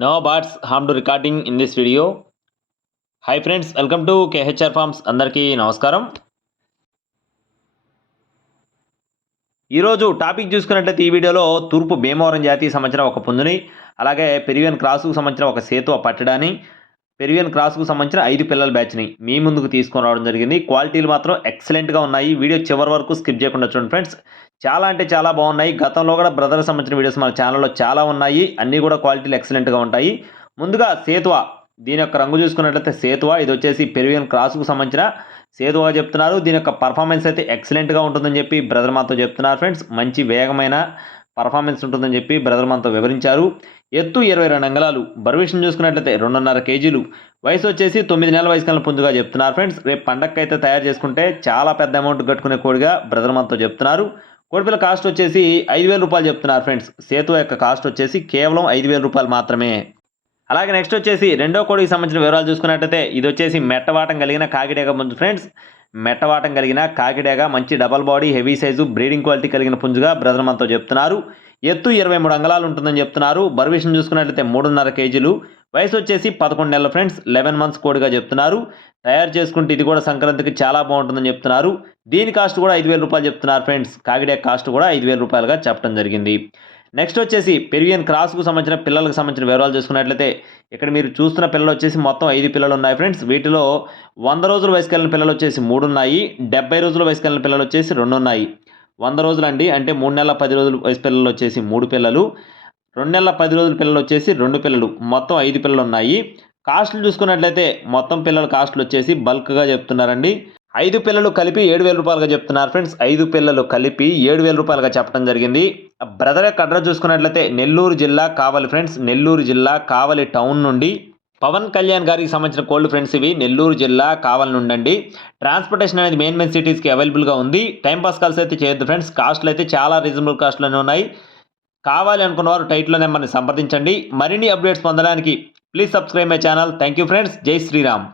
No birds harm to recording in this video. Hi friends, welcome to KHR Farms. అందరికీ నమస్కారం. ఈరోజు topic చూసుకున్నట్లయితే ఈ వీడియోలో తూర్పు భీమవరం జాతికి సంబంధించిన ఒక పుంజుని, అలాగే పెరివియన్ క్రాసుకు సంబంధించిన ఒక సేతువ పట్టడాన్ని, పెరివియన్ క్రాసుకు సంబంధించిన 5 పిల్లల బ్యాచ్ని మీ ముందుకు తీసుకొని రావడం జరిగింది. క్వాలిటీలు మాత్రం ఎక్సలెంట్గా ఉన్నాయి. వీడియో చివరి వరకు స్కిప్ చేయకుండా చూడండి ఫ్రెండ్స్. చాలా అంటే చాలా బాగున్నాయి. గతంలో కూడా బ్రదర్కి సంబంధించిన వీడియోస్ మన ఛానల్లో చాలా ఉన్నాయి. అన్నీ కూడా క్వాలిటీలు ఎక్సలెంట్గా ఉంటాయి. ముందుగా సేతువ, దీని యొక్క రంగు చూసుకున్నట్లయితే సేతువ, ఇది వచ్చేసి పెరివియన్ క్రాసుకు సంబంధించిన సేతువగా చెప్తున్నారు. దీని యొక్క పర్ఫార్మెన్స్ అయితే ఎక్సలెంట్గా ఉంటుందని చెప్పి బ్రదర్ మనతో చెప్తున్నారు ఫ్రెండ్స్. మంచి వేగమైన పర్ఫార్మెన్స్ ఉంటుందని చెప్పి బ్రదర్ మనతో వివరించారు. ఎత్తు 22 అంగుళాలు, బరువు విషయం చూసుకున్నట్లయితే 2.5 కేజీలు, వయసు వచ్చేసి 9 నెలల వయసు కలిగిన పుంజుగా చెప్తున్నారు ఫ్రెండ్స్. రేపు పండగకి అయితే తయారు చేసుకుంటే చాలా పెద్ద అమౌంట్ కట్టుకునే కోడిగా బ్రదర్ మనతో చెప్తున్నారు. కోడిపిల్ల కాస్ట్ వచ్చేసి 5,000 రూపాయలు చెప్తున్నారు ఫ్రెండ్స్. సేతువ యొక్క కాస్ట్ వచ్చేసి కేవలం 5,000 రూపాయలు మాత్రమే. అలాగే నెక్స్ట్ వచ్చేసి రెండో కోడికి సంబంధించిన వివరాలు చూసుకున్నట్టయితే ఇది వచ్చేసి మెట్టవాటం కలిగిన కాకిడేగ పుంజు ఫ్రెండ్స్. మెట్టవాటం కలిగిన కాకిడేగ, మంచి double body, heavy size, breeding quality కలిగిన పుంజుగా బ్రదర్ మనతో చెప్తున్నారు. ఎత్తు 23 అంగుళాలు ఉంటుందని చెప్తున్నారు. బరువు విషయం చూసుకున్నట్లయితే 3.5 కేజీలు, వయసు వచ్చేసి 11 నెలలు ఫ్రెండ్స్. 11 మంత్స్ కోడిగా చెప్తున్నారు. తయారు చేసుకుంటే ఇది కూడా సంక్రాంతికి చాలా బాగుంటుందని చెప్తున్నారు. దీని కాస్ట్ కూడా 5,000 రూపాయలు చెప్తున్నారు ఫ్రెండ్స్. కాకిడే కాస్ట్ కూడా 5,000 రూపాయలుగా చెప్పడం జరిగింది. నెక్స్ట్ వచ్చేసి పెరివియన్ క్రాస్కు సంబంధించిన పిల్లలకు సంబంధించిన వివరాలు చూసుకున్నట్లయితే ఇక్కడ మీరు చూస్తున్న పిల్లలు వచ్చేసి మొత్తం 5 పిల్లలు ఉన్నాయి ఫ్రెండ్స్. వీటిలో 100 రోజుల వయసు కలిగిన పిల్లలు వచ్చేసి 3 ఉన్నాయి. 70 రోజుల వయసు కలిగిన పిల్లలు వచ్చేసి 2 ఉన్నాయి. 100 రోజులు అండి, అంటే 3 నెలల 10 రోజుల వయసు పిల్లలు వచ్చేసి 3 పిల్లలు, 2 నెలల 10 రోజుల పిల్లలు వచ్చేసి 2 పిల్లలు, మొత్తం 5 పిల్లలు ఉన్నాయి. కాస్ట్లు చూసుకున్నట్లయితే మొత్తం పిల్లల కాస్ట్లు వచ్చేసి బల్క్గా చెప్తున్నారండి. 5 పిల్లలు కలిపి 7,000 రూపాయలుగా చెప్తున్నారు ఫ్రెండ్స్. 5 పిల్లలు కలిపి 7,000 రూపాయలుగా చెప్పడం జరిగింది. బ్రదర్ యొక్క అడ్రస్ చూసుకున్నట్లయితే నెల్లూరు జిల్లా కావలి ఫ్రెండ్స్. నెల్లూరు జిల్లా కావలి టౌన్ నుండి పవన్ కళ్యాణ్ గారికి సంబంధించిన కోల్డ్ ఫ్రెండ్స్ ఇవి. నెల్లూరు జిల్లా కావలి నుండి అండి. ట్రాన్స్పోర్టేషన్ అనేది మెయిన్ సిటీస్కి అవైలబుల్గా ఉంది. టైంపాస్ కాల్స్ అయితే చేయొద్దు ఫ్రెండ్స్. కాస్ట్లు అయితే చాలా రీజనబుల్ కాస్ట్లోనే ఉన్నాయి. కావాలి అనుకున్న వారు టైటిల్లో నెంబర్ని సంప్రదించండి. మరిన్ని అప్డేట్స్ పొందడానికి please subscribe my channel. Thank you friends. జై శ్రీరామ్.